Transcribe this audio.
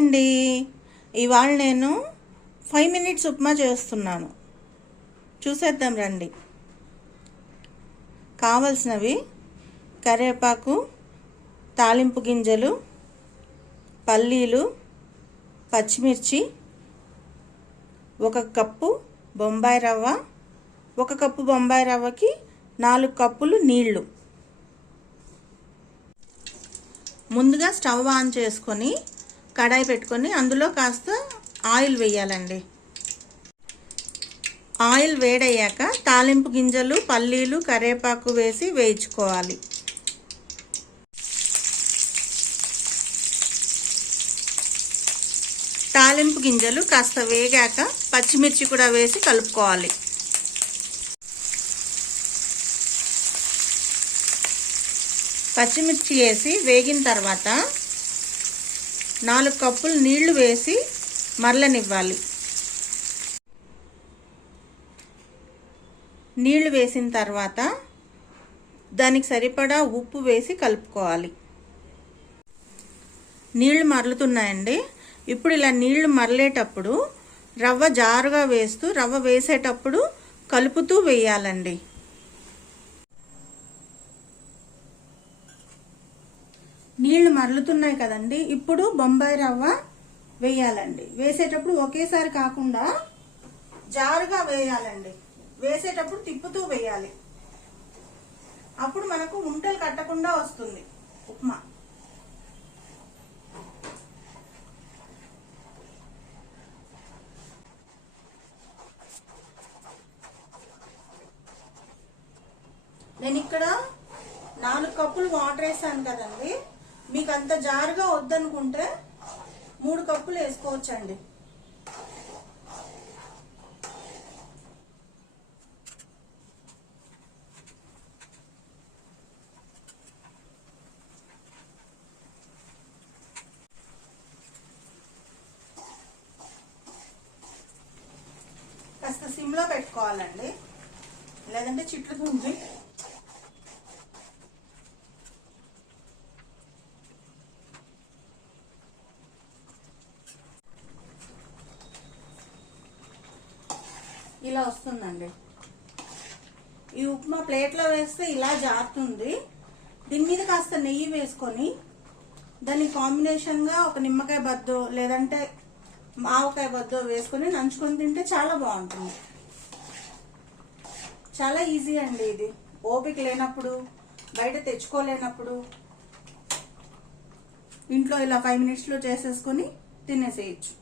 Hi అండి. ఇవాళ నేను 5 మినిట్స్ ఉప్మా చేస్తున్నాను. చూసేద్దాం రండి. కావలసినవి కరివేపాకు, తాలింపు గింజలు, పల్లీలు, పచ్చిమిర్చి, 1 కప్పు బొంబాయి రవ్వ, 1 కప్పు బొంబాయి రవ్వకి 4 కప్పులు నీళ్లు. ముందుగా స్టవ్ ఆన్ చేసుకొని కడాయి పెట్టుకొని అందులో కాస్త ఆయిల్ వేయాలండి. ఆయిల్ వేడయ్యాక తాలింపు గింజలు, పల్లీలు, కరివేపాకు వేసి వేయించుకోవాలి. తాలింపు గింజలు కాస్త వేగాక పచ్చిమిర్చి కూడా వేసి కలుపుకోవాలి. పచ్చిమిర్చి వేసి వేగిన తర్వాత 4 కప్పులు నీళ్లు వేసి మరలనివ్వాలి. నీళ్లు వేసిన తర్వాత దానికి సరిపడా ఉప్పు వేసి కలుపుకోవాలి. నీళ్లు మరలుతున్నాయండి. ఇప్పుడు ఇలా నీళ్లు మరలేటప్పుడు రవ్వ జారుగా వేస్తూ రవ్వ వేసేటప్పుడు కలుపుతూ వేయాలండి. నీళ్లు మరలుతున్నాయి కదండి. ఇప్పుడు బొంబాయి రవ్వ వేయాలండి. వేసేటప్పుడు ఒకేసారి కాకుండా జారుగా వేయాలండి. వేసేటప్పుడు తిప్పుతూ వేయాలి. అప్పుడు మనకు ఉంటలు కట్టకుండా వస్తుంది ఉప్మా. నేను ఇక్కడ 4 కప్పులు వాటర్ వేసాను కదండి. మీకు అంత జారుగా వద్దనుకుంటే 3 కప్పులు వేసుకోవచ్చండి. కాస్త సిమ్లో పెట్టుకోవాలండి, లేదంటే చిట్లుతుంది. ఇలా వస్తుందండి. ఈ ఉప్మా ప్లేట్లో వేస్తే ఇలా జారుతుంది. దీని మీద కాస్త నెయ్యి వేసుకొని దాని కాంబినేషన్గా ఒక నిమ్మకాయ బద్దో లేదంటే మావకాయ బద్దో వేసుకొని నంచుకొని తింటే చాలా బాగుంటుంది. చాలా ఈజీ అండి ఇది. ఓపిక లేనప్పుడు, బయట తెచ్చుకోలేనప్పుడు ఇంట్లో ఇలా 5 మినిట్స్లో చేసేసుకొని తినేసేయచ్చు.